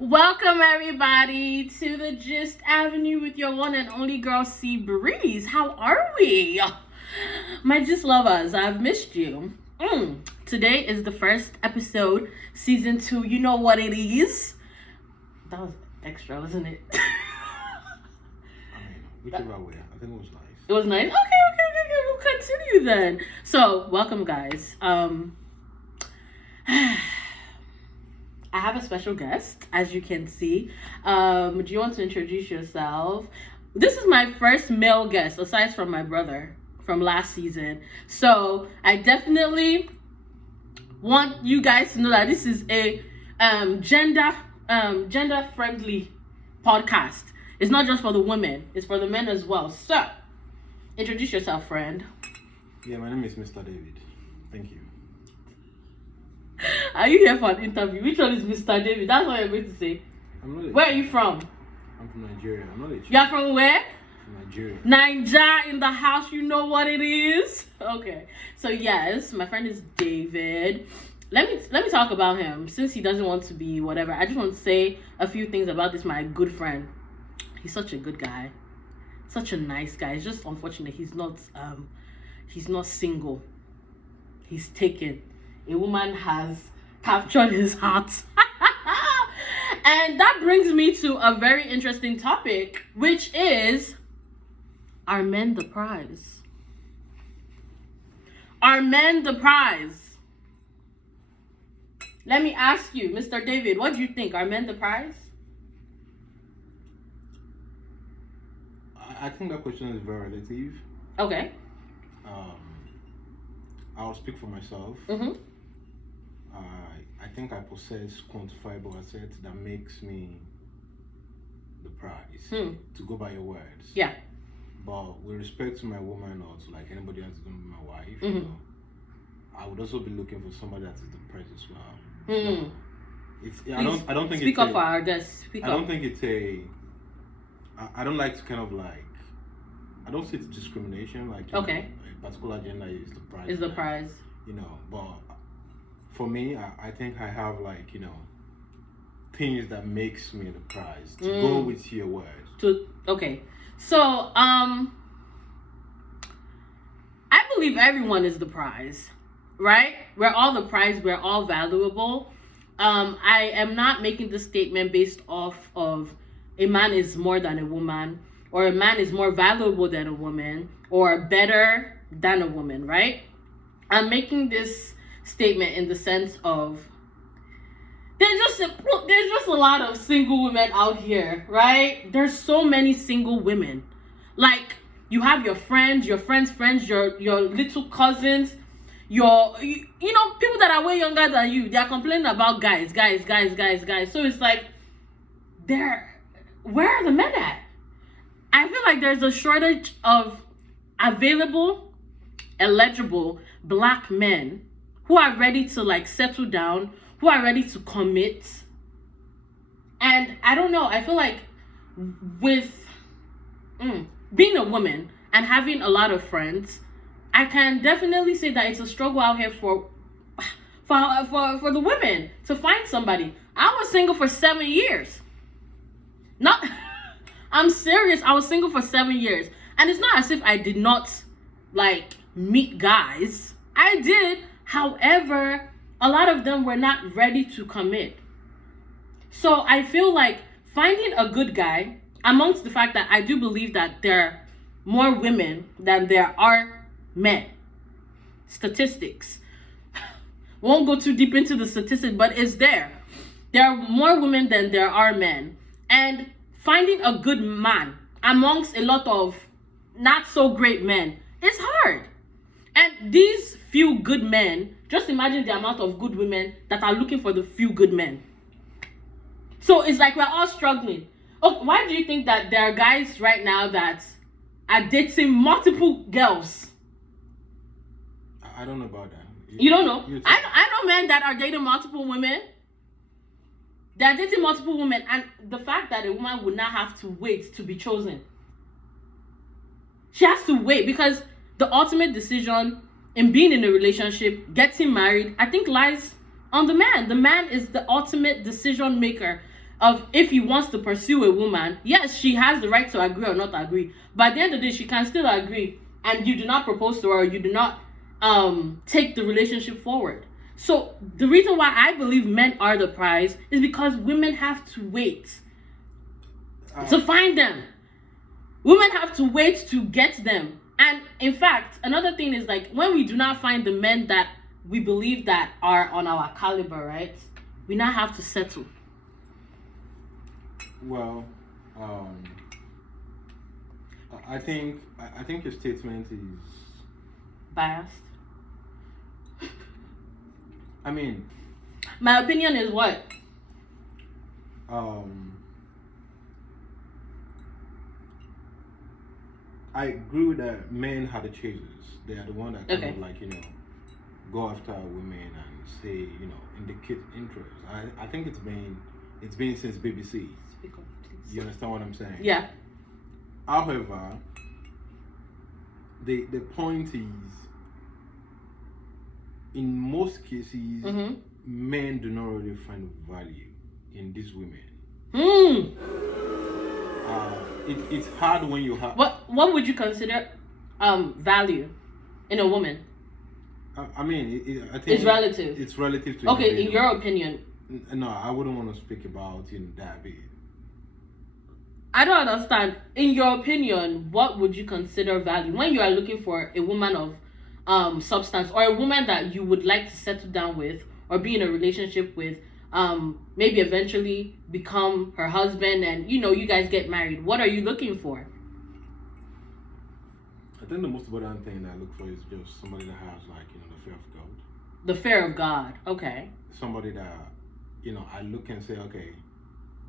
Welcome everybody to the Gist Avenue with your one and only girl C Breeze. How are we? My Gist lovers, I've missed you. Today is the first episode, season 2. You know what it is. That was extra, wasn't it? Whichever way, I think it was nice. It was nice? Okay. We'll continue then. So, welcome guys. I have a special guest, as you can see. Do you want to introduce yourself? This is my first male guest, aside from my brother from last season. So I definitely want you guys to know that this is a gender friendly podcast. It's not just for the women; it's for the men as well. So, introduce yourself, friend. Yeah, my name is Mr. David. Thank you. Are you here for an interview? Which one is Mr. David? That's what you're going to say. Where are you from? I'm from Nigeria. I'm not a chief. You're from where? From Nigeria. Niger in the house. You know what it is. Okay. So yes, my friend is David. Let me talk about him since he doesn't want to be whatever. I just want to say a few things about this my good friend. He's such a good guy, such a nice guy. It's just unfortunate he's not single. He's taken. A woman has captured his heart. And that brings me to a very interesting topic, which is, are men the prize? Are men the prize? Let me ask you, Mr. David, what do you think? Are men the prize? I think that question is very relative. Okay. I'll speak for myself. Mm-hmm. I think I possess quantifiable assets that makes me the prize. To go by your words. Yeah. But with respect to my woman or to like anybody else who's my wife, Mm-hmm. you know, I would also be looking for somebody that is the prize as well. Mm-hmm. So it's I don't think speak it's up for our guests. Speak I up. don't think it's I don't like to kind of like, I don't see it's discrimination, like, you Okay. know, a particular gender is the prize. Is the prize. You know, but for me, I think I have like, you know, things that makes me the prize. To go with your words. Okay. So, I believe everyone is the prize, right? We're all the prize. We're all valuable. I am not making this statement based off of a man is more than a woman, or a man is more valuable than a woman, or better than a woman, right? I'm making this statement in the sense of there's just a lot of single women out here, right? There's so many single women. Like, you have your friends, your friends' friends, your little cousins, you know, people that are way younger than you. They are complaining about guys. So it's like, where are the men at? I feel like there's a shortage of available, eligible black men who are ready to like settle down, who are ready to commit. And I don't know, I feel like with being a woman and having a lot of friends, I can definitely say that it's a struggle out here for the women to find somebody. I was single for 7 years. I'm serious. I was single for 7 years. And it's not as if I did not like meet guys. I did. However, a lot of them were not ready to commit. So I feel like finding a good guy, amongst the fact that I do believe that there are more women than there are men. Statistics. Won't go too deep into the statistics, but it's there. There are more women than there are men. And finding a good man amongst a lot of not so great men is hard. And these few good men, just imagine the amount of good women that are looking for the few good men. So it's like we're all struggling. Oh, why do you think that there are guys right now that are dating multiple girls? I don't know about that. You don't know? I know men that are dating multiple women. They're dating multiple women, and the fact that a woman would not have to wait to be chosen. She has to wait because the ultimate decision in being in a relationship, getting married, I think lies on the man. The man is the ultimate decision maker of if he wants to pursue a woman. Yes, she has the right to agree or not agree, but at the end of the day, she can still agree, and you do not propose to her, or you do not take the relationship forward. So the reason why I believe men are the prize is because women have to wait to find them. Women have to wait to get them. And in fact, another thing is like when we do not find the men that we believe that are on our caliber, right? We now have to settle. Well, I think your statement is Biased. I mean, my opinion is what? I agree that men have the chasers. They are the one that kind of like, go after women and say, indicate interest. I think it's been since BBC. Speak up, please. You understand what I'm saying? Yeah. However, the point is, in most cases, men do not really find value in these women. It's hard when you have. What would you consider value in a woman? I mean, I think it's relative. It's relative to. Okay, in your opinion. No, I wouldn't want to speak about that bit. I don't understand. In your opinion, what would you consider value when you are looking for a woman of substance, or a woman that you would like to settle down with or be in a relationship with, maybe eventually become her husband, and you guys get married? What are you looking for? I think the most important thing that I look for is just somebody that has the fear of God. The fear of God. Okay. Somebody that I look and say, okay,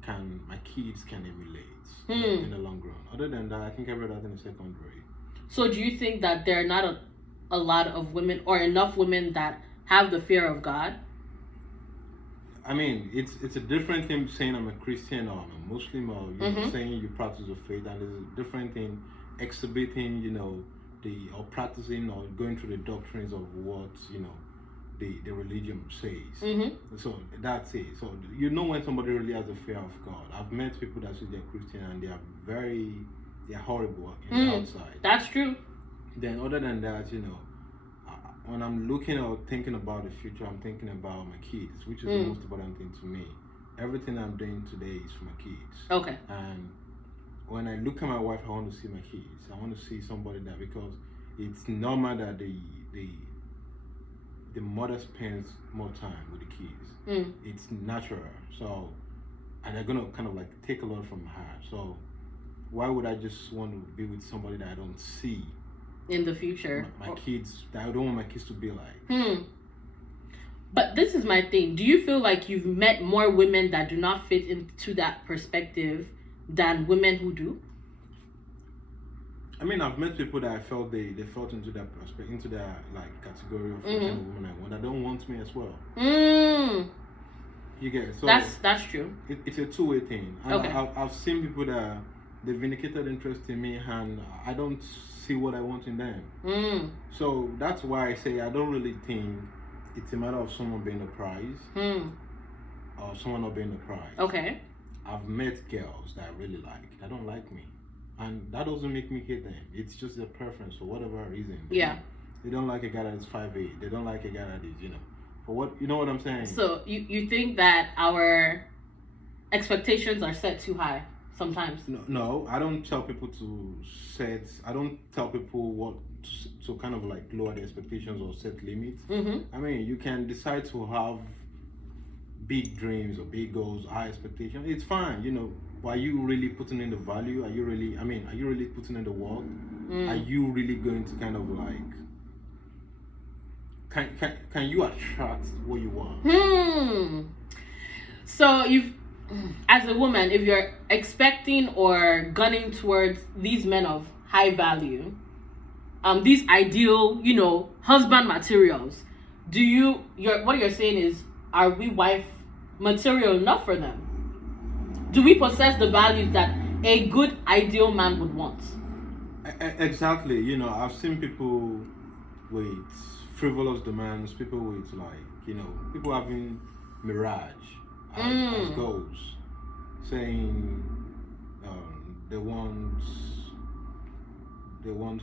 can my kids can emulate in the long run. Other than that, I think everything in the secondary. So do you think that there are not a lot of women or enough women that have the fear of God? I mean, it's a different thing saying I'm a Christian or I'm a Muslim, or saying you practice your faith, and there's a different thing exhibiting, or practicing or going through the doctrines of what the religion says. So that's it. So when somebody really has a fear of God. I've met people that say they're Christian and they're horrible in the outside. That's true. Then other than that, when I'm looking or thinking about the future, I'm thinking about my kids, which is the most important thing to me. Everything I'm doing today is for my kids. Okay. And when I look at my wife, I want to see my kids. I want to see somebody that, because it's normal that the mother spends more time with the kids. It's natural. So, and they're gonna kind of like take a lot from her. So, why would I just want to be with somebody that I don't see in the future? My kids, that I don't want my kids to be like. But this is my thing. Do you feel like you've met more women that do not fit into that perspective than women who do? I mean, I've met people that I felt they felt into that perspective, into that like category of kind of woman I want. That don't want me as well. You get it? So that's true. It's a two-way thing. And okay. I've seen people that they've vindicated interest in me, and I don't see what I want in them. So that's why I say I don't really think it's a matter of someone being the prize or someone not being the prize. Okay. I've met girls that I really like that don't like me. And that doesn't make me hate them. It's just their preference for whatever reason. Yeah. They don't like a guy that is 5'8". They don't like a guy that is, for what, you know what I'm saying? So you think that our expectations are set too high sometimes? No, I don't tell people to I don't tell people what to kind of like lower the expectations or set limits. I mean, you can decide to have big dreams or big goals, high expectations. It's fine, But are you really putting in the value? Are you really putting in the work? Are you really going to kind of like, can you attract what you want? So as a woman, if you're expecting or gunning towards these men of high value, these ideal, husband materials, what you're saying is, are we wife material enough for them? Do we possess the values that a good ideal man would want? Exactly. I've seen people with frivolous demands, people with like, people having mirage as goals, saying they want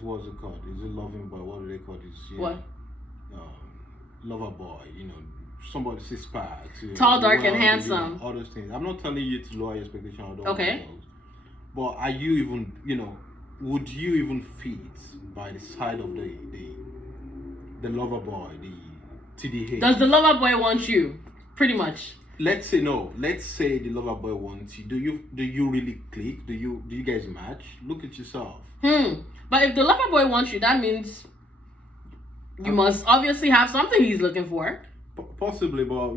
what's it called? Is it loving boy? What do they call this? What? Lover boy, somebody 6 pack, Tall, dark, and handsome. All those things. I'm not telling you to lower your expectation or don't. Okay. But are you even, would you even fit by the side of the lover boy, the TDA? Does the lover boy want you? Pretty much. Let's say no. Let's say the lover boy wants you. Do you really click? Do you guys match? Look at yourself. But if the lover boy wants you, that means you must obviously have something he's looking for. Possibly, but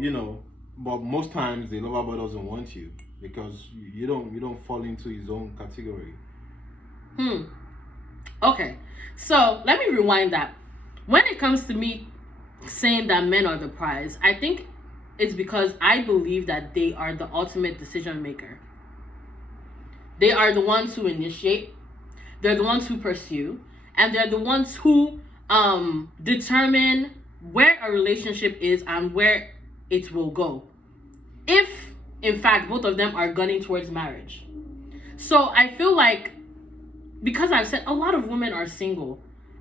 but most times the lover boy doesn't want you because you don't fall into his own category. Okay, so let me rewind that. When it comes to me saying that men are the prize, I think it's because I believe that they are the ultimate decision maker. They are the ones who initiate. They're the ones who pursue, and they're the ones who determine where a relationship is and where it will go. If, in fact, both of them are gunning towards marriage. So I feel like, because I've said a lot of women are single,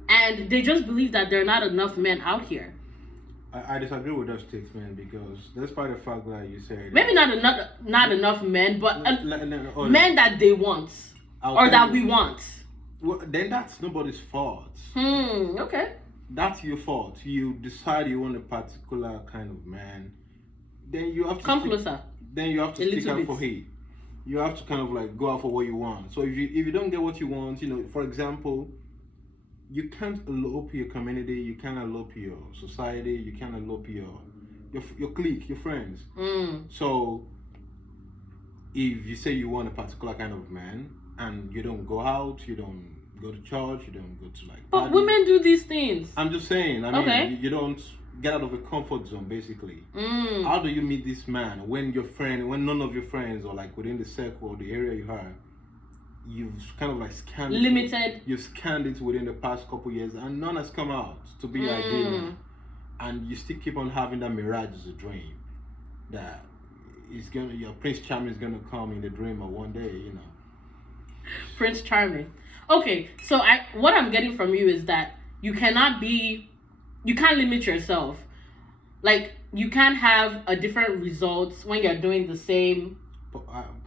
and they just believe that there are not enough men out here. I disagree with that statement because despite the fact that you said maybe not enough men, but men that they want or that we want. Well, then that's nobody's fault. Okay. That's your fault. You decide you want a particular kind of man. Then you have to come closer. Then you have to stick out for it. You have to kind of like go out for what you want. So if you don't get what you want, for example, you can't elope your community, you can't elope your society, you can't elope your clique, your friends. So if you say you want a particular kind of man and you don't go out, you don't go to church, you don't go to like but women do these things. I'm just saying, I mean, you don't get out of a comfort zone basically. How do you meet this man when none of your friends or like within the circle or the area you are, you've kind of like scanned you've scanned it within the past couple years and none has come out to be like this, and you still keep on having that mirage as a dream that your Prince Charming is gonna come in the dream of one day, Prince Charming. Okay, so what I'm getting from you is that you can't limit yourself. Like, you can't have a different results when you're doing the same.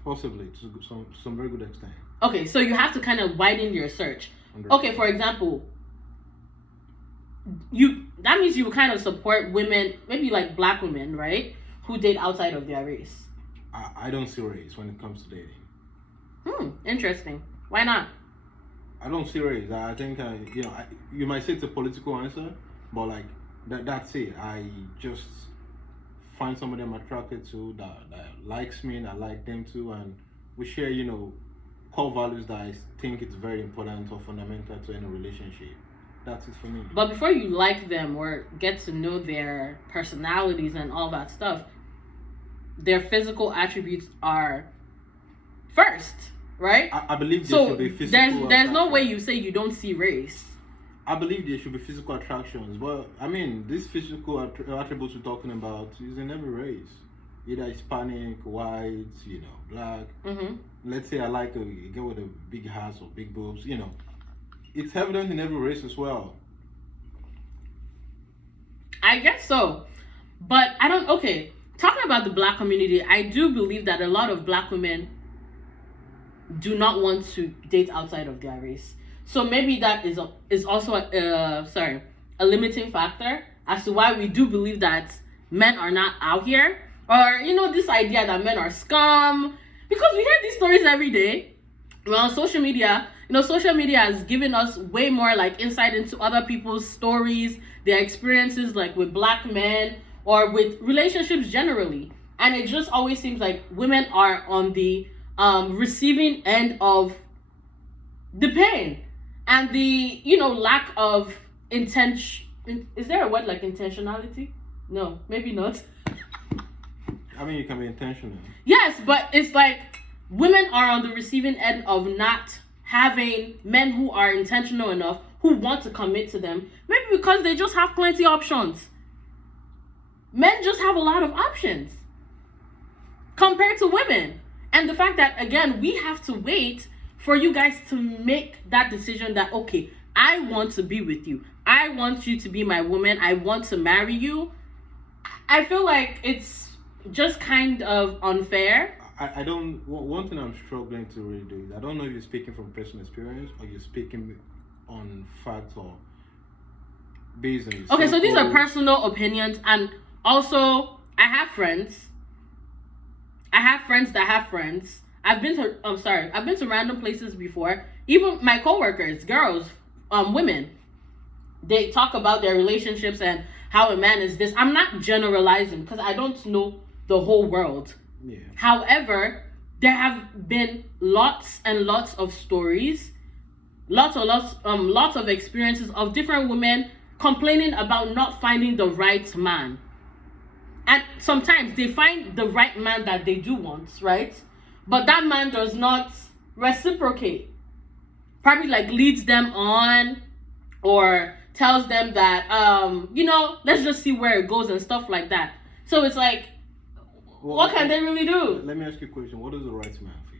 Possibly to some very good extent. Okay, so you have to kind of widen your search. 100%. Okay, for example, that means you kind of support women, maybe like black women, right, who date outside of their race. I don't see race when it comes to dating. Interesting. Why not? I don't see race. I think you might say it's a political answer, but like that's it. I just find somebody I'm attracted to that likes me and I like them too, and we share core values that I think it's very important or fundamental to any relationship. That's it for me. But before you like them or get to know their personalities and all that stuff, their physical attributes are first, right? I believe there should be physical. There's no way you say you don't see race. I believe there should be physical attractions, but I mean, these physical attributes we're talking about is in every race. Either Hispanic, white, black. Let's say I like a girl with a big ass or big boobs. It's evident in every race as well. I guess so, but I don't. Okay, talking about the black community, I do believe that a lot of black women do not want to date outside of their race. So maybe that is also a limiting factor as to why we do believe that men are not out here, or this idea that men are scum, because we hear these stories every day. Well, social media, social media has given us way more like insight into other people's stories, their experiences like with black men or with relationships generally, and it just always seems like women are on the receiving end of the pain and the lack of intention. Is there a word like intentionality? No, maybe not. I mean, you can be intentional. Yes, but it's like women are on the receiving end of not having men who are intentional enough, who want to commit to them. Maybe because they just have plenty options. Men just have a lot of options compared to women. And the fact that, again, we have to wait for you guys to make that decision that, okay, I want to be with you. I want you to be my woman. I want to marry you. I feel like it's just kind of unfair. I don't. One thing I'm struggling to really do is I don't know if you're speaking from personal experience or you're speaking on facts or based on. Okay, so these are personal opinions, and also I have friends. I have friends that have friends. I've been to random places before. Even my coworkers, girls, women, they talk about their relationships and how a man is this. I'm not generalizing because I don't know the whole world. Yeah. However, there have been lots and lots of stories, lots of experiences of different women complaining about not finding the right man. And sometimes they find the right man that they do want, right? But that man does not reciprocate. Probably like leads them on or tells them that, let's just see where it goes and stuff like that. So it's like, what can they really do? Let me ask you a question. What is the right man for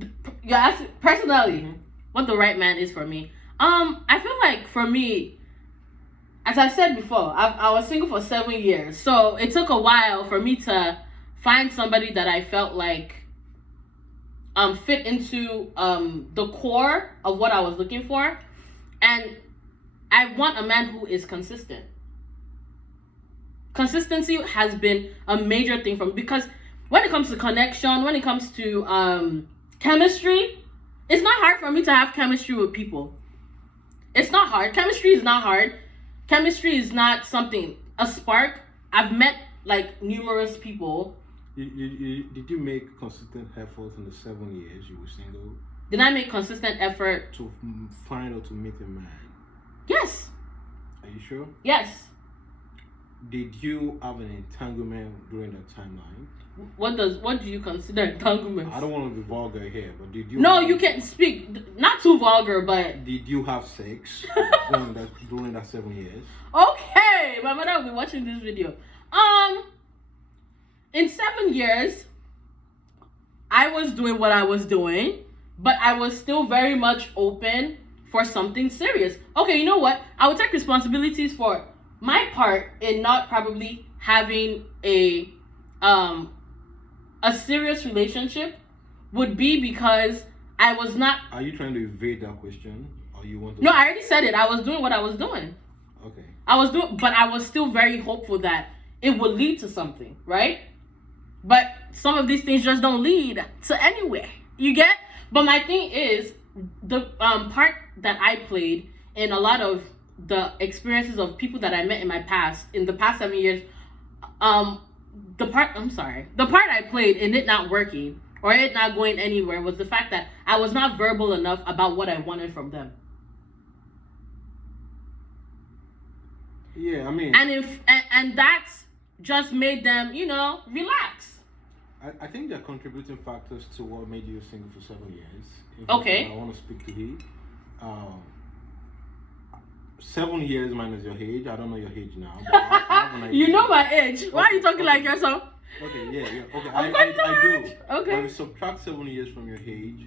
you? You ask personally, what the right man is for me. I feel like for me, as I said before, I was single for 7 years. So it took a while for me to find somebody that I felt like fit into the core of what I was looking for. And I want a man who is consistent. Consistency has been a major thing for me because when it comes to connection, when it comes to chemistry, it's not hard for me to have chemistry with people. It's not hard. Chemistry is not hard. Chemistry is not something, a spark. I've met like numerous people. Did you make consistent efforts in the 7 years you were single? Did I make consistent effort to find or to meet a man? Yes. Are you sure? Yes. Did you have an entanglement during that timeline? What do you consider entanglement? I don't want to be vulgar here, but did you? No, you can't speak. Not too vulgar, but. Did you have sex during that 7 years? Okay, my mother will be watching this video. In 7 years, I was doing what I was doing, but I was still very much open for something serious. Okay, you know what? I would take responsibilities for my part in not probably having a serious relationship would be because I was not. Are you trying to evade that question, or you want to? No, I already said it. I was doing what I was doing. Okay. But I was still very hopeful that it would lead to something, right? But some of these things just don't lead to anywhere. You get? But my thing is the part that I played in a lot of the experiences of people that I met in the past 7 years, the part I played in it not working or it not going anywhere was the fact that I was not verbal enough about what I wanted from them. Yeah, I mean, and that's just made them, relax. I think there are contributing factors to what made you single for 7 years. Okay. I want to speak to you. 7 years minus your age. I don't know your age now. But I have an idea. You know my age. Why are you talking like yourself? Okay, yeah. Okay, I do. Okay. When you subtract 7 years from your age,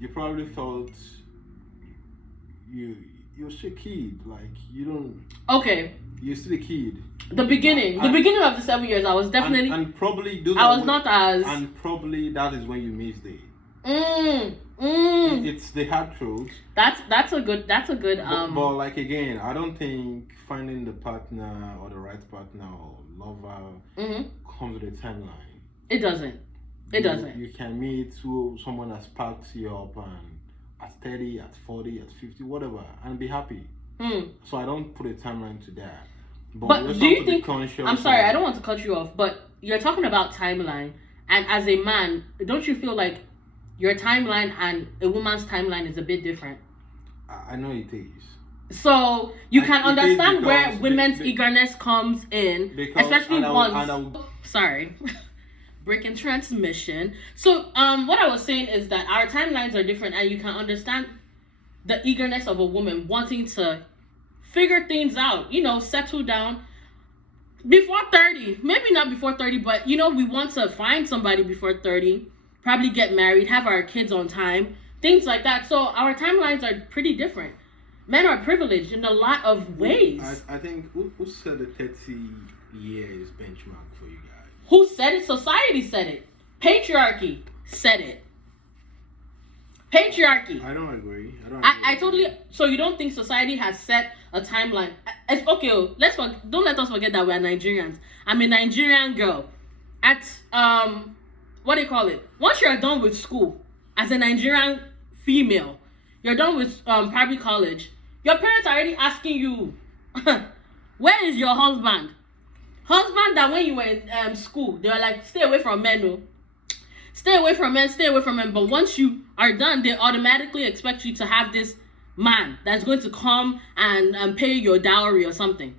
you probably felt you're still a kid. Like you don't. Okay. You're still a kid. The beginning of the 7 years, I was definitely. And probably And probably that is when you missed it. It's the hard truth. That's a good. But like again, I don't think finding the partner or the right partner or lover comes with a timeline. It doesn't. You can meet someone that sparks you up and at 30, at 40, at 50, whatever, and be happy. So I don't put a timeline to that. But do you think? I'm sorry, I don't want to cut you off, but you're talking about timeline, and as a man, don't you feel like your timeline and a woman's timeline is a bit different? I know it is. So you can understand where women's eagerness comes in, especially once. Sorry, breaking transmission. So what I was saying is that our timelines are different, and you can understand the eagerness of a woman wanting to figure things out, settle down before 30. Maybe not before 30, but we want to find somebody before 30, probably get married, have our kids on time, things like that. So our timelines are pretty different. Men are privileged in a lot of ways. I think who said the 30 years benchmark for you guys? Who said it? Society said it. Patriarchy said it. Patriarchy. I don't agree. I totally. So you don't think society has set a timeline? Okay, don't let us forget that we are Nigerians. I'm a Nigerian girl. At what do you call it? Once you're done with school, as a Nigerian female, you're done with private college. Your parents are already asking you, where is your husband? Husband that when you were in school, they were like, stay away from men, no. Stay away from men, stay away from men. But once you are done, they automatically expect you to have this man that's going to come and pay your dowry or something.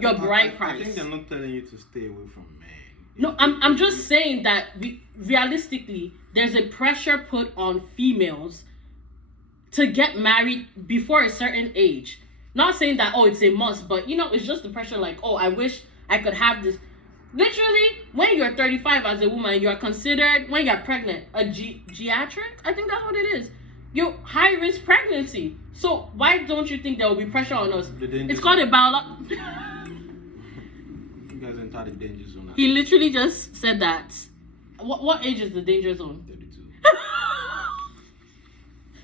Your bride price. I think they're not telling you to stay away from men. No, I'm just saying that realistically, there's a pressure put on females to get married before a certain age. Not saying that, it's a must, but it's just the pressure like, I wish I could have this. Literally, when you're 35 as a woman, you're considered, when you're pregnant, a geriatric? I think that's what it is. You're high-risk pregnancy. So why don't you think there will be pressure on us? It's called a biological... You guys enter the danger zone. He literally just said that. What age is the danger zone? 32.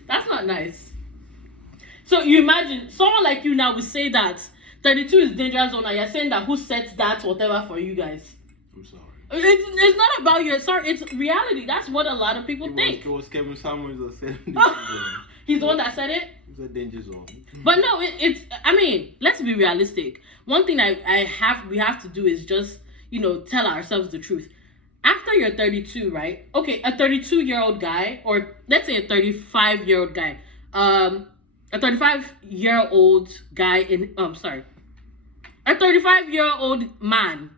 That's not nice. So you imagine, someone like you now would say that 32 is danger zone, and you're saying that who sets that whatever for you guys? I'm sorry. It's not about your sorry. It's reality. That's what a lot of people think. It was Kevin Samuels that said it. He's the one that said it. It's a danger zone. But no, it's. I mean, let's be realistic. One thing we have to do is just tell ourselves the truth. After you're 32, right? Okay, a 32-year-old guy, or let's say a 35-year-old guy, a 35-year-old guy a 35-year-old man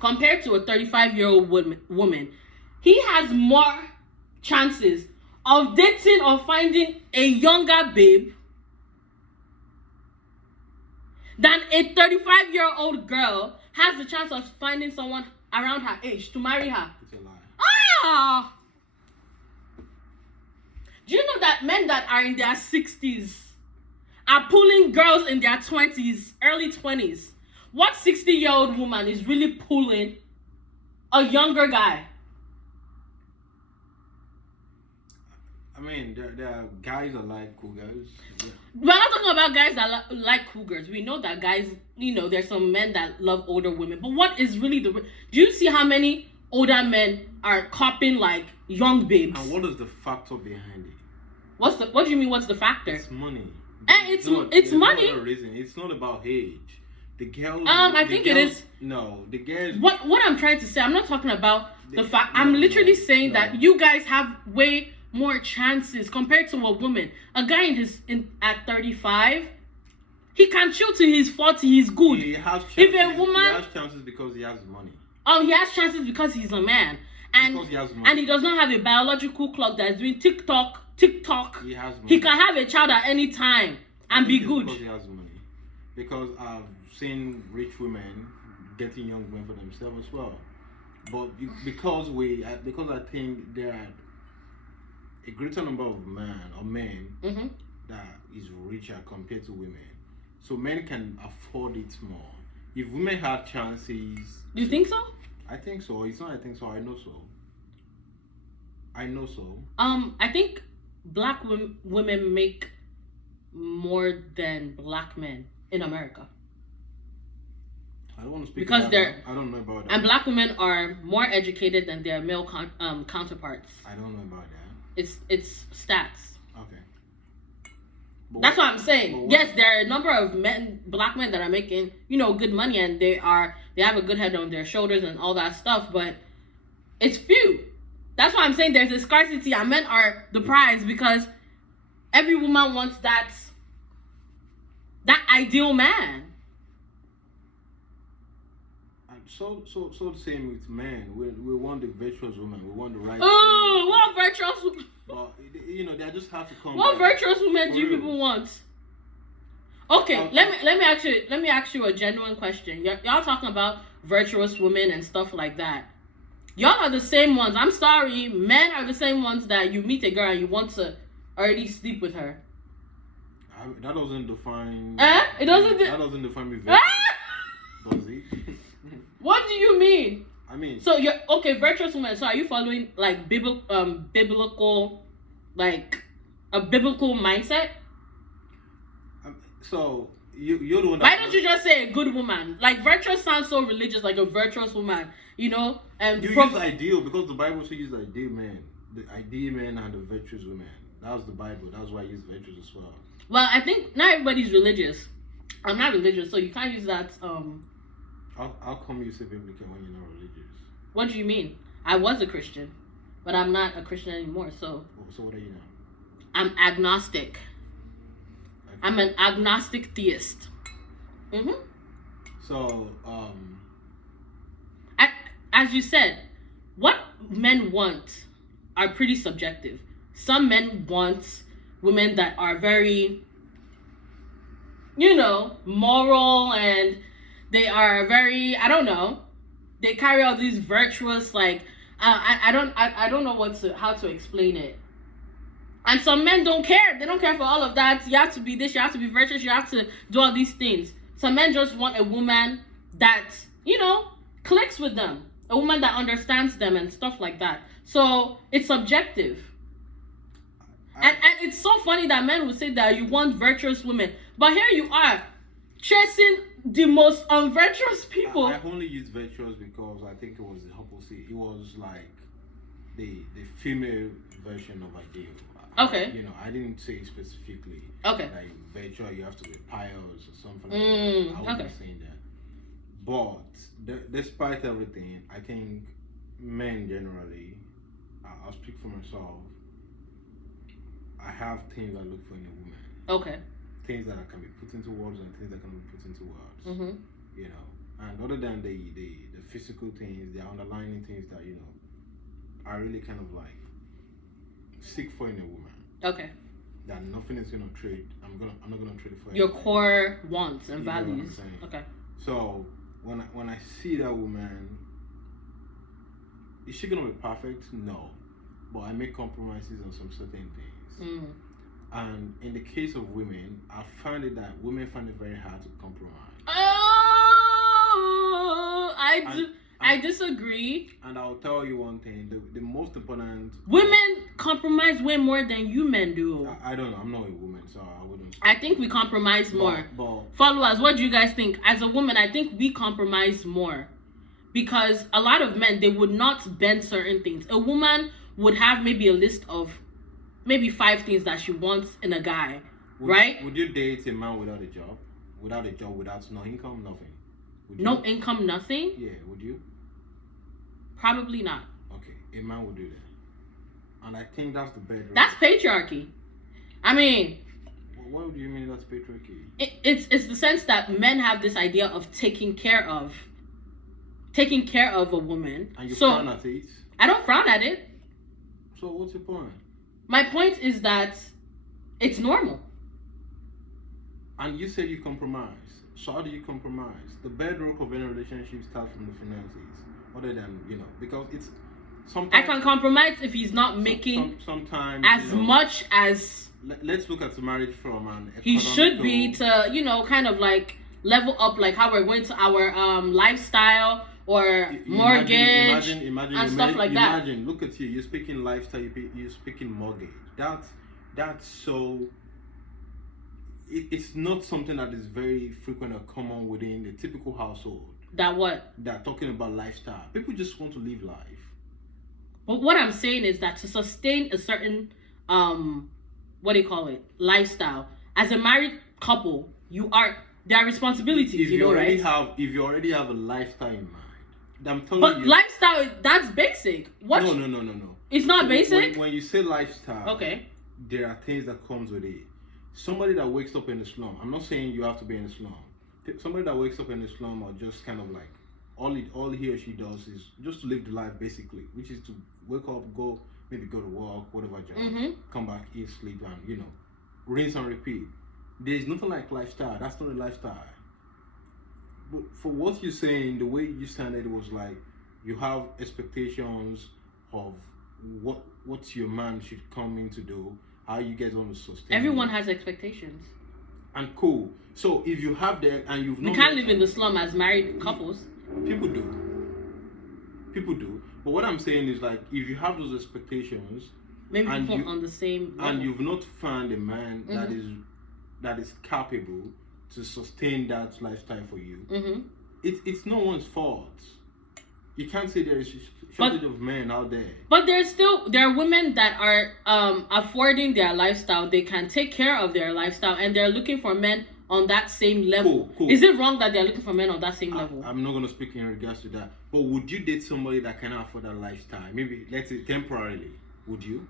compared to a 35-year-old woman, he has more chances of dating or finding a younger babe than a 35-year-old girl has the chance of finding someone around her age to marry her. It's a lie. Ah! Do you know that men that are in their 60s are pulling girls in their 20s, early 20s? What 60-year-old woman is really pulling a younger guy? I mean, there are guys that like cougars. Yeah. We're not talking about guys that like cougars. We know that guys, there's some men that love older women. But what is really do you see how many older men are copying like young babes? And what is the factor behind it? What do you mean? What's the factor? It's money. And it's money. No reason. It's not about age. The girls. I think it is. No, the girls. What I'm trying to say, I'm not talking about the fact. I'm literally saying that you guys have way more chances compared to a woman. A guy at 35, he can chill till he's 40. He's good. He has chances, if a woman, he has chances because he has money. He has chances because he's a man, and he does not have a biological clock that's doing TikTok. He has money. He can have a child at any time and be good. Because he has money. Because I've seen rich women getting young men for themselves as well. But because I think there are a greater number of men that is richer compared to women. So men can afford it more. If women had chances... You think so? I think so. It's not I think so. I know so. I think black women make more than black men in America. I don't want to speak because about they're. I don't know about that. And black women are more educated than their male counterparts. I don't know about that. It's stats. Okay. That's what I'm saying. Yes, there are a number of black men that are making, good money, and they have a good head on their shoulders and all that stuff, but it's few. That's why I'm saying there's a scarcity, and men are the prize because every woman wants that ideal man. So the same with men. We want the virtuous woman. We want the right. Oh, what virtuous? But they just have to come. What back. virtuous women do you For real. people want? Okay, let me ask you a genuine question. Y'all talking about virtuous women and stuff like that. Y'all are the same ones. I'm sorry, men are the same ones that you meet a girl and you want to already sleep with her. That doesn't define. It doesn't. That doesn't define me. Does it? What do you mean? I mean. So you're okay, virtuous women. So are you following like biblical, like a biblical mindset? So you're the one. Why don't you just say a good woman? Like virtuous sounds so religious, like a virtuous woman, And you use ideal because the Bible says use ideal man, the ideal man and the virtuous woman. That was the Bible. That's why I use virtuous as well. Well, I think not everybody's religious. I'm not religious, so you can't use that. How come you say biblical when you're not religious? What do you mean? I was a Christian, but I'm not a Christian anymore. So what are you now? I'm agnostic. Okay. I'm an agnostic theist. So as you said, what men want are pretty subjective. Some men want women that are very, moral, and they are very, I don't know, they carry all these virtuous, like, I don't know how to explain it. And some men don't care. They don't care for all of that. You have to be this, you have to be virtuous, you have to do all these things. Some men just want a woman that, clicks with them. A woman that understands them and stuff like that. So it's subjective. And it's so funny that men will say that you want virtuous women. But here you are, chasing the most unvirtuous people. I only use virtuous because I think it was the opposite. It was like the female version of ideal. Okay. I didn't say specifically. Okay. Like virtual, you have to be pious or something like that. I wasn't saying that. But despite everything, I think men generally, I'll speak for myself, I have things I look for in a woman. Okay. Things that can be put into words and things that can be put into words. And other than the physical things, the underlying things that I really kind of like seek for in a woman. Okay. That nothing is gonna trade. I'm not gonna trade it for your anything. core wants and values. Okay. So when I see that woman, is she gonna be perfect? No, but I make compromises on some certain things. And in the case of women, I find it that women find it very hard to compromise. Oh, I disagree. And I'll tell you one thing: the most important. Women compromise way more than you men do. I don't know. I'm not a woman, so I wouldn't. I think we compromise more. Followers, what do you guys think? As a woman, I think we compromise more, because a lot of men, they would not bend certain things. A woman would have maybe a list of maybe 5 things that she wants in a guy, right? Would you date a man without a job? Without no income, nothing? No income, nothing? Yeah, would you? Probably not. Okay, a man would do that. And I think that's the bedroom. That's patriarchy. I mean... What do you mean that's patriarchy? It's the sense that men have this idea of taking care of a woman. And you frown at it? I don't frown at it. So what's your point? My point is that it's normal. And you said you compromise. So how do you compromise? The bedrock of any relationship starts from the finances. Other than, because it's sometimes... I can compromise if he's not making sometimes as much as... Let's look at the marriage from an he should be to, kind of like level up, like how we're going to our lifestyle or mortgage and stuff like that. Imagine, look at you. You're speaking lifestyle. You're speaking mortgage. That's so. It's not something that is very frequent or common within the typical household. That what? That talking about lifestyle. People just want to live life. But what I'm saying is that to sustain a certain lifestyle, as a married couple, there are responsibilities. If you already have a lifestyle in mind. I'm telling you. But lifestyle, that's basic. What? No. It's not basic? When you say lifestyle, okay, there are things that comes with it. Somebody that wakes up in the slum, I'm not saying you have to be in the slum. Somebody that wakes up in the slum or just kind of like, all he or she does is just to live the life basically, which is to wake up, go maybe go to work, whatever job, come back, eat, sleep, and rinse and repeat. There's nothing like lifestyle. That's not a lifestyle. But for what you're saying, the way you sounded was like you have expectations of what your man should come in to do, how you guys want to sustain. Everyone has expectations. And cool. So if you have that and you've we can't live in the slum as married couples. People do. But what I'm saying is like if you have those expectations, maybe people on the same level. And you've not found a man that is capable to sustain that lifestyle for you, it's no one's fault. You can't say there is a shortage of men out there. But there are women that are affording their lifestyle. They can take care of their lifestyle, and they're looking for men on that same level. Cool. Is it wrong that they're looking for men on that same level? I'm not going to speak in regards to that. But would you date somebody that cannot afford that lifestyle? Maybe, let's say, temporarily. Would you?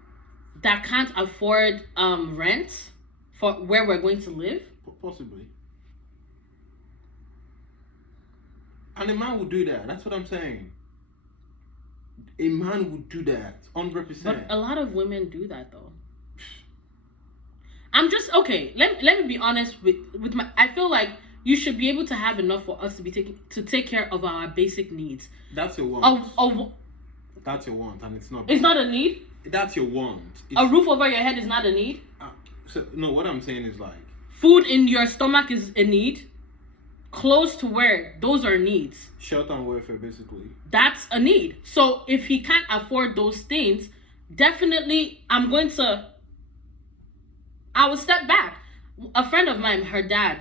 That can't afford rent for where we're going to live? Possibly. And a man would do that. That's what I'm saying. A man would do that, 100%. But a lot of women do that, though. I'm just okay. Let me be honest with my. I feel like you should be able to have enough for us to take care of our basic needs. That's your want. That's your want, and it's not. It's not a need. That's your want. A roof over your head is not a need. No, what I'm saying is like food in your stomach is a need. Clothes to wear, those are needs. Shelter and welfare, basically. That's a need. So if he can't afford those things, definitely I will step back. A friend of mine, her dad,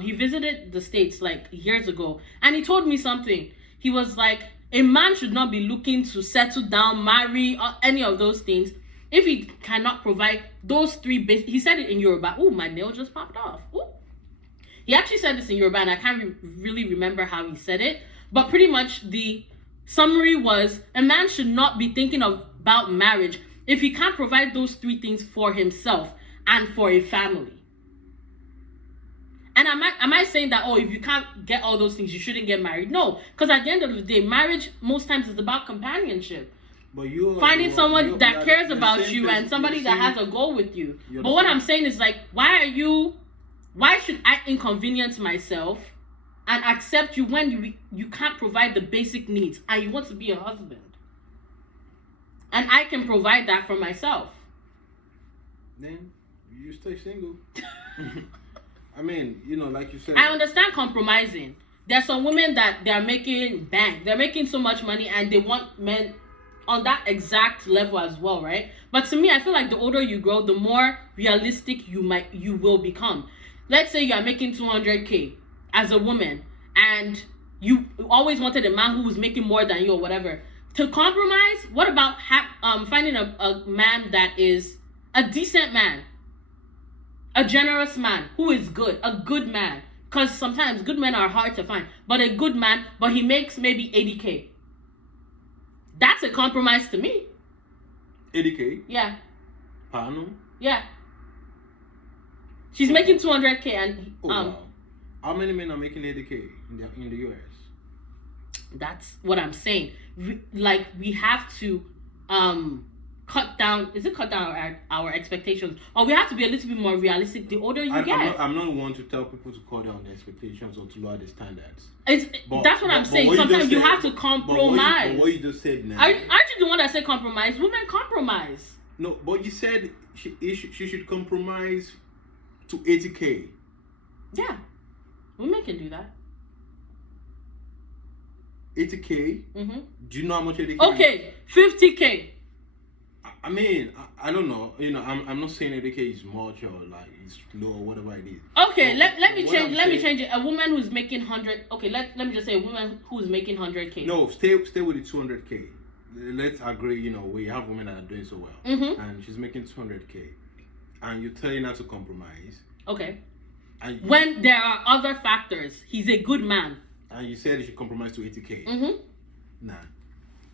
he visited the States like years ago, and he told me something. He was like, a man should not be looking to settle down, marry, or any of those things if he cannot provide those three basic. He said it in Yoruba. Oh, my nail just popped off. Ooh. He actually said this in Yoruba, and I can't really remember how he said it. But pretty much the summary was, a man should not be thinking about marriage if he can't provide those three things for himself and for a family. And am I saying that, if you can't get all those things, you shouldn't get married? No, because at the end of the day, marriage most times is about companionship. But finding someone that cares about you and somebody that has a goal with you. But what I'm saying is like, why should I inconvenience myself and accept you when you can't provide the basic needs and you want to be a husband? And I can provide that for myself. Then you stay single. I mean, like you said. I understand compromising. There's some women that they're making bank. They're making so much money and they want men on that exact level as well, right? But to me, I feel like the older you grow, the more realistic you will become. Let's say you are making 200K as a woman and you always wanted a man who was making more than you or whatever. To compromise, what about finding a man that is a decent man, a generous man who is good, a good man? Because sometimes good men are hard to find, but a good man, but he makes maybe 80K. That's a compromise to me. 80K? Yeah. Per annum? Yeah. She's making 200K and wow. How many men are making 80K in the US? That's what I'm saying. We have to cut down. Is it cut down our expectations, or we have to be a little bit more realistic? The older you get. I'm not one to tell people to cut down their expectations or to lower the standards. That's what I'm saying. Sometimes you have to compromise. But what you just said now. Aren't you the one that said compromise? Women compromise. No, but you said she should compromise to 80K. Yeah, women can do that. 80K? Mm-hmm. Do you know how much 80K? Okay, 50K. I mean, I don't know. I'm not saying 80K is much or like it's low or whatever it is. Okay, let me change it. A woman who's making 100. Okay, let me just say a woman who's making 100K. No, stay with the 200K. Let's agree. We have women that are doing so well, and she's making 200K, and you're telling her to compromise. Okay. When there are other factors, he's a good man. And you said he should compromise to 80K. Nah.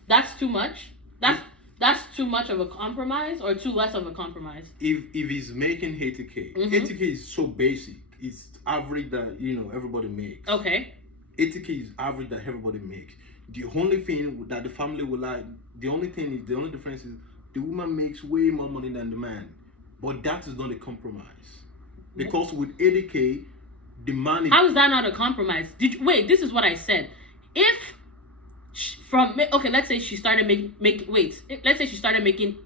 That's too much. That's too much of a compromise or too less of a compromise. If he's making 80K, 80K is so basic. It's average that everybody makes. Okay. 80K is average that everybody makes. The only thing that the family will like, the only difference is the woman makes way more money than the man. But that is not a compromise. Because with 80K, the man is... How is that not a compromise? Wait, this is what I said. If let's say she started let's say she started making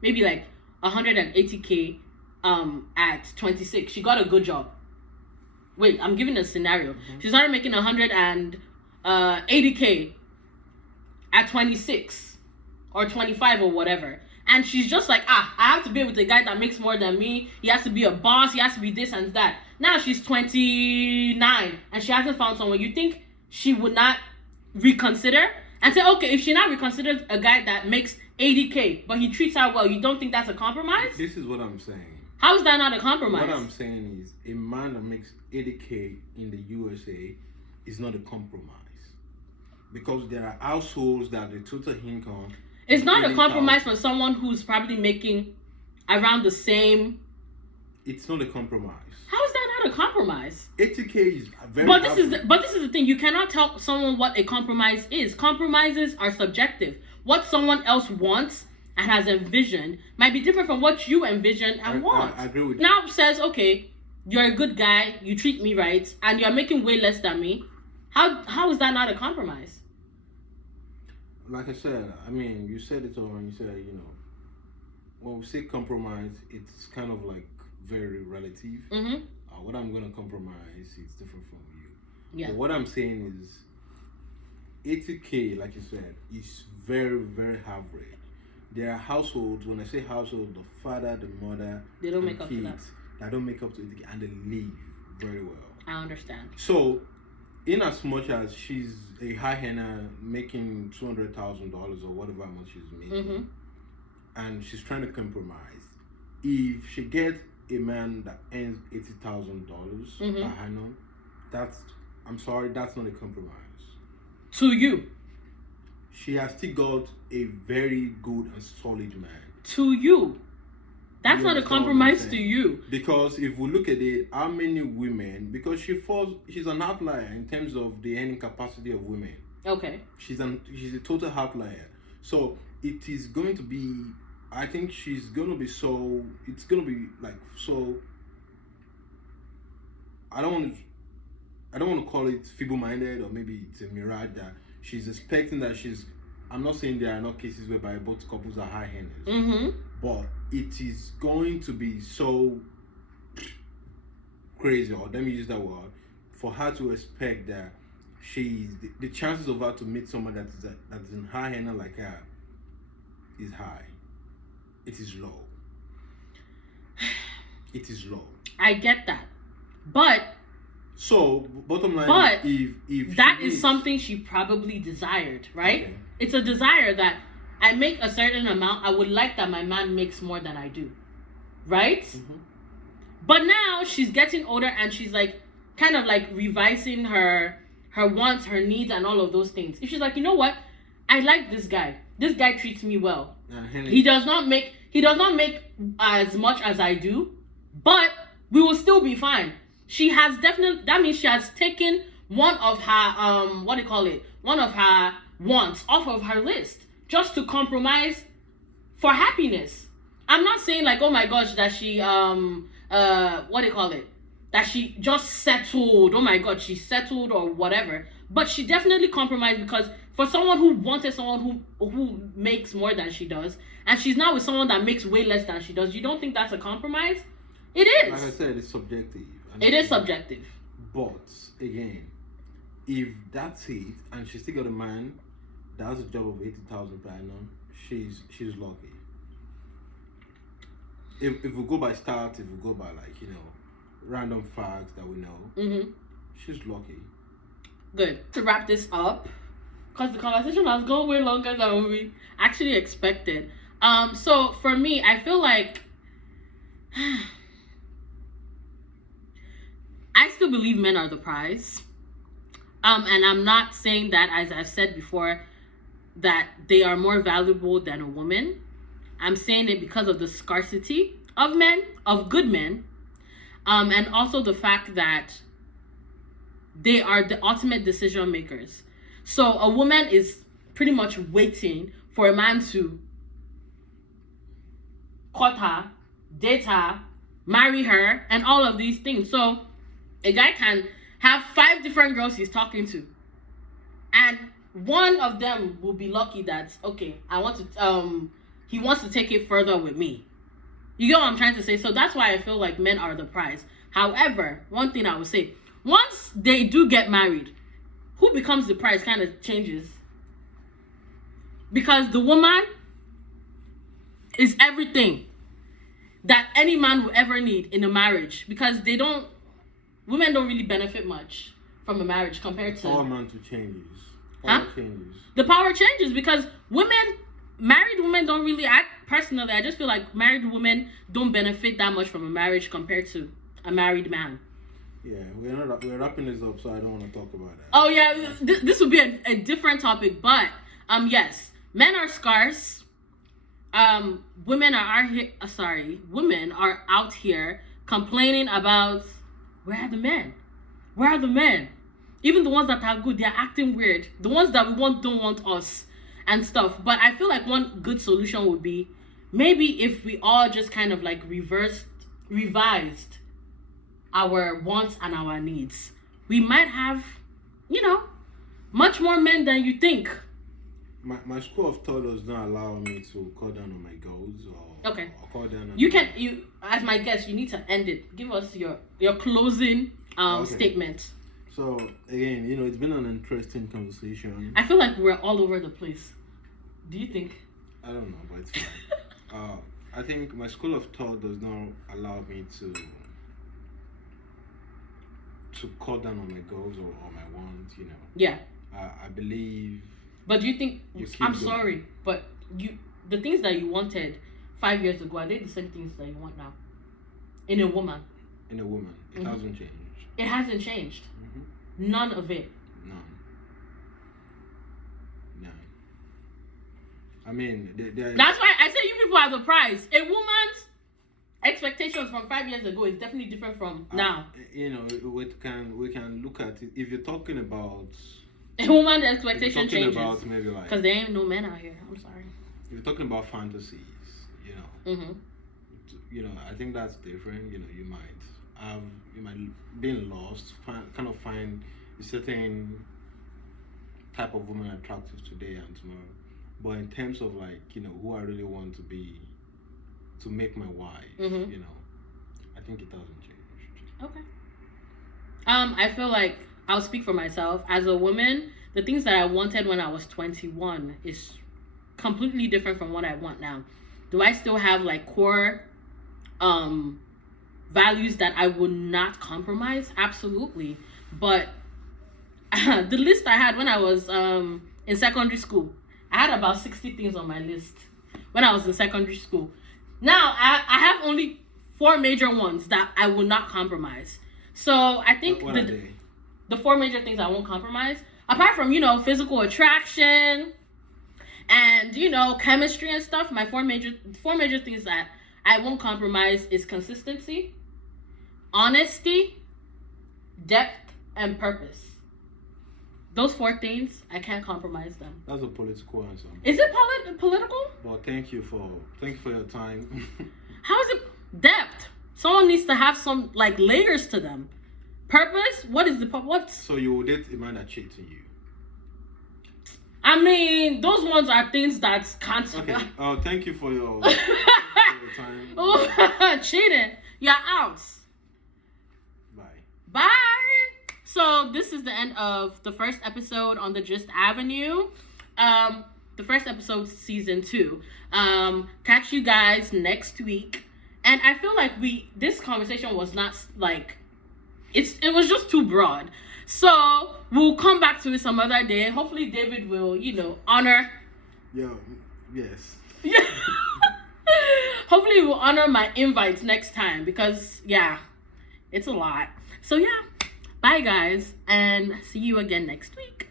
maybe like 180K at 26. She got a good job. Wait, I'm giving a scenario. Mm-hmm. She started making 180K at 26 or 25 or whatever. And she's just like, I have to be with a guy that makes more than me. He has to be a boss. He has to be this and that. Now she's 29 and she hasn't found someone. You think she would not reconsider? And say, okay, if she not reconsidered a guy that makes 80K, but he treats her well, you don't think that's a compromise? This is what I'm saying. How is that not a compromise? What I'm saying is, a man that makes 80K in the USA is not a compromise. Because there are households that the total income... It's not a compromise for someone who's probably making around the same... It's not a compromise. How is that not a compromise? 80K is very... But this is the thing. You cannot tell someone what a compromise is. Compromises are subjective. What someone else wants and has envisioned might be different from what you envision and want. I agree with you. Now says, okay, you're a good guy, you treat me right, and you're making way less than me. How is that not a compromise? Like I said, I mean, you said it all, and you said, when we say compromise, it's kind of like very relative. Mm-hmm. What I'm going to compromise is different from you. Yeah. But what I'm saying is, 80K, like you said, is very, very average. There are households, when I say household, the father, the mother, they don't make up kids, to that. That don't make up to 80K, and they live very well. I understand. So, in as much as she's a high earner making $200,000 or whatever amount she's making, mm-hmm. and she's trying to compromise, if she gets a man that earns $80,000 mm-hmm. per annum, that's not a compromise. To you. She has still got a very good and solid man. To you. That's not a compromise to you. Because if we look at it, how many women, because she's an outlier in terms of the earning capacity of women. Okay. She's a total outlier. So it is going to be, I think it's going to be I don't want to call it feeble-minded, or maybe it's a mirage that she's expecting that I'm not saying there are not cases whereby both couples are high earners, mm-hmm. but it is going to be so crazy, or let me use that word, for her to expect that the chances of her to meet someone that is in high earner like her is high. It is low. It is low. I get that, but. So, bottom line, but if that is something she probably desired, right? Okay. It's a desire that I make a certain amount. I would like that my man makes more than I do, right? Mm-hmm. But now she's getting older and she's like, kind of like revising her wants, her needs, and all of those things. If she's like, you know what, I like this guy. This guy treats me well. He does not make as much as I do, but we will still be fine. She has that means she has taken one of her one of her wants off of her list just to compromise for happiness. I'm not saying like, oh my gosh, that she that she just settled. Oh my god, she settled or whatever. But she definitely compromised, because for someone who wanted someone who makes more than she does, and she's now with someone that makes way less than she does, you don't think that's a compromise? It is. Like I said, it's subjective. It is subjective. But again, if that's it, and she still got a man that has a job of 80,000 per annum, she's lucky. If we go by stats, if we go by random facts that we know, mm-hmm. she's lucky. Good. To wrap this up, because the conversation has gone way longer than we actually expected. So for me, I feel like I still believe men are the prize. And I'm not saying that, as I've said before, that they are more valuable than a woman. I'm saying it because of the scarcity of men, of good men, and also the fact that they are the ultimate decision makers. So a woman is pretty much waiting for a man to court her, date her, marry her, and all of these things. So a guy can have 5 different girls he's talking to, and one of them will be lucky that, okay, he wants to take it further with me. You get what I'm trying to say? So that's why I feel like men are the prize. However, one thing I would say, once they do get married, who becomes the prize kind of changes. Because the woman is everything that any man will ever need in a marriage. Because women don't really benefit much from a marriage compared to... All man to changes. Changes. The power changes because married women don't really... I just feel like married women don't benefit that much from a marriage compared to a married man. Yeah, we're wrapping this up, so I don't want to talk about that. Oh yeah, this would be a different topic, but yes, men are scarce. Women are out here complaining about where are the men? Where are the men? Even the ones that are good, they're acting weird. The ones that we want don't want us and stuff. But I feel like one good solution would be maybe if we all just kind of like revised our wants and our needs, we might have, much more men than you think. My school of thought does not allow me to cut down on my goals or cut down on... You as my guest, you need to end it. Give us your closing statement. So again, it's been an interesting conversation. I feel like we're all over the place. Do you think? I don't know, but it's fine. I think my school of thought does not allow me to cut down on my goals or my wants, Yeah. I believe... But do you think... I'm sorry, but the things that you wanted 5 years ago, are they the same things that you want now? In a woman? In a woman. It hasn't changed. It hasn't changed? Mm-hmm. None of it? None. I mean... That's why I say you people are the prize. A woman's expectations from 5 years ago is definitely different from now. We can look at it. If you're talking about... A woman's expectation changes. About maybe like... Because there ain't no men out here. I'm sorry. If you're talking about fantasies, I think that's different. You might be lost, kind of find a certain type of woman attractive today and tomorrow. But in terms of like, who I really want to be, to make my wife, I think it doesn't change. Okay. I feel like I'll speak for myself. As a woman, the things that I wanted when I was 21 is completely different from what I want now. Do I still have like core values that I would not compromise? Absolutely. But the list I had when I was in secondary school, I had about 60 things on my list when I was in secondary school. Now I have only 4 major ones that I will not compromise. So I think what are they? The 4 major things I won't compromise, apart from physical attraction and chemistry and stuff, my 4 major things that I won't compromise is consistency, honesty, depth, and purpose. Those 4 things, I can't compromise them. That's a political answer. Is it political? Well, thank you for your time. How is it depth? Someone needs to have some like layers to them. Purpose? What is the purpose? So you would date a man that cheats on you? I mean, those ones are things that can't... Okay. Thank you for your time. Cheating. You're out. Bye. So this is the end of the first episode on the Gist Avenue. The first episode, season 2. Catch you guys next week. And I feel like this conversation was not like... It was just too broad. So we'll come back to it some other day. Hopefully David will, honor... Yes. Yeah. Hopefully he will honor my invites next time because, it's a lot. So, bye guys, and see you again next week.